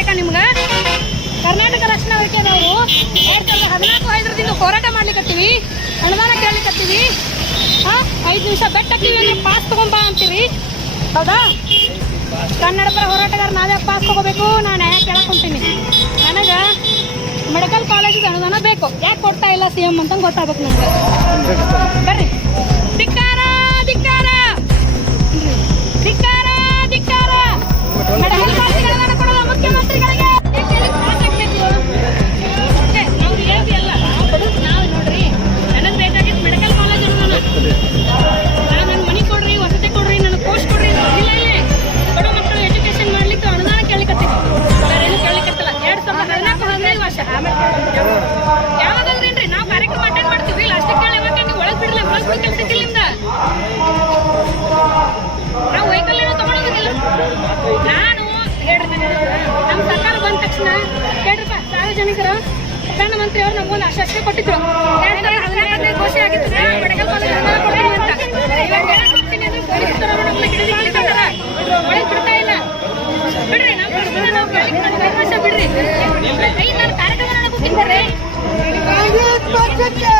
ಬೇಕಾ ನಿಮ್ಗೆ? ಕರ್ನಾಟಕ ರಕ್ಷಣಾ ವೇದಿಕೆಯವರು ಎರಡು ಸಾವಿರದ ಹದಿನಾಲ್ಕು ಐದರದಿಂದ ಹೋರಾಟ ಮಾಡ್ಲಿಕ್ಕತ್ತೀವಿ ಅನುದಾನ ಕೇಳಲಿಕ್ಕತ್ತೀವಿ ಹಾಂ, ಐದು ನಿಮಿಷ ಬೆಟ್ಟತ್ತೀವಿ ಅಂದ್ರೆ ಪಾಸ್ ತೊಗೊಂಬ ಅಂತೀವಿ ಹೌದಾ? ಕನ್ನಡ ಪರ ಹೋರಾಟಗಾರ ನಾವೇ ಪಾಸ್ ತಗೋಬೇಕು, ನಾನು ಯಾಕೆ ಕೇಳಕೊಂತೀನಿ. ನನಗೆ ಮೆಡಿಕಲ್ ಕಾಲೇಜಿಗೆ ಅನುದಾನ ಬೇಕು. ಯಾಕೆ ಕೊಡ್ತಾ ಇಲ್ಲ ಸಿ ಎಂ ಅಂತ ಗೊತ್ತಾಗಬೇಕು ನನಗೆ. ಬರ್ರಿ. ಹದಿನಾಲ್ಕು ಹದಿನೈದು ವರ್ಷ. ಯಾವಾಗಲ್ರಿ ನಾವು ಕಾರ್ಯಕ್ರಮ ಅಟೆಂಡ್ ಮಾಡ್ತೀವಿ. ಲಾಸ್ಟ್ ಕೇಳಿ, ಯಾವಾಗ ನೀವು ಒಳಗೆ ಬಿಡಲ್ಲ ಒಳಗೆ ವೆಹಿಕಲ್ ಸಿಕ್ಕಿಲ್ಲ ನಾವು ವೆಹಿಕಲ್ ನಾನು ನಮ್ಮ ಸರ್ಕಾರ ಬಂದ ತಕ್ಷಣ ಹೇಳ್ರಪ್ಪ, ಸಾರ್ವಜನಿಕರು ಪ್ರಧಾನಮಂತ್ರಿ ಅವರು ನಮ್ಗೊಂದು ಆಶ್ವಾಸನೆ ಕೊಟ್ಟಿದ್ರು. ಹದಿನಾಲ್ಕು ಹದಿನೈದು ವರ್ಷ ಆಗಿತ್ತು. ಮೆಡಿಕಲ್ ಕಾಲೇಜ್ ಅಂತ. ಇವಾಗ ಅಂದ್ರೆ Thank you.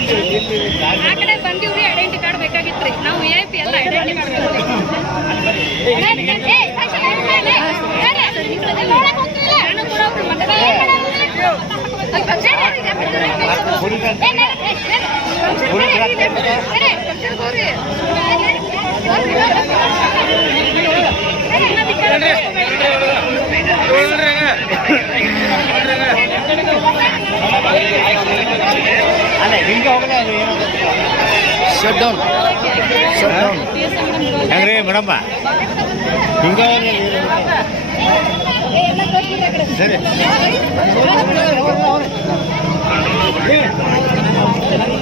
ಆ ಕಡೆ ಬಂದಿವ್ರಿ ಐಡೆಂಟಿ ಕಾರ್ಡ್ ಬೇಕಾಗಿತ್ರಿ ನಾವು ವಿ ಐ ಪಿ ಎಲ್ಲ identity card shut down shut down ಹೆಂಗ್ರಿ ಮೇಡಮ್ಮ? ಹಿಂಗ ಸರಿ.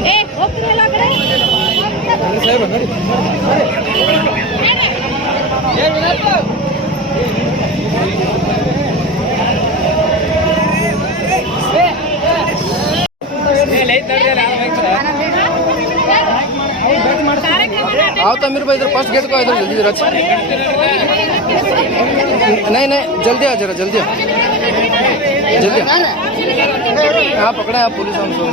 ಏ ಹೋಗ್ತಿರಲ್ಲ ಆ ಕಡೆ ಕಾರ್ಯಕ್ರಮ आओ तो मेरे भाई इधर फर्स्ट गेट को इधर जल्दी जरा नहीं नहीं जल्दी आ जरा जल्दी आ जल्दी आ। हाँ पकड़ा आप पुलिस हमको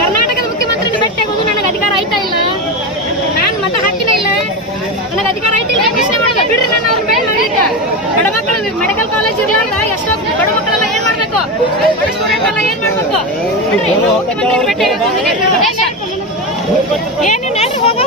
ಕರ್ನಾಟಕದ ಮುಖ್ಯಮಂತ್ರಿ ಭೇಟಿ ಆಗೋದು ನನಗೆ ಅಧಿಕಾರ ಆಯ್ತಾ ಇಲ್ಲ ನಾನು ಮತ ಹಾಕಿನೇ ಇಲ್ಲ ನನಗೆ ಅಧಿಕಾರ ಆಯ್ತಿಲ್ಲ ಪ್ರಶ್ನೆ ಮಾಡೋದು ಬಿಡ್ರಿ ನಾನು ಅವ್ರ ಮೇಲೆ ಮಾಡ್ಲಿಕ್ಕೆ ಬಡ ಮಕ್ಕಳು ಮೆಡಿಕಲ್ ಕಾಲೇಜ್ ಇರ್ಲಾರ್ದ ಎಷ್ಟೋ ಬಡ ಮಕ್ಕಳೆಲ್ಲ ಏನ್ ಮಾಡ್ಬೇಕು. ಸ್ಟೂಡೆಂಟ್ ಏನ್ ಮಾಡ್ಬೇಕು? ಏನೇನು ಹೋಗ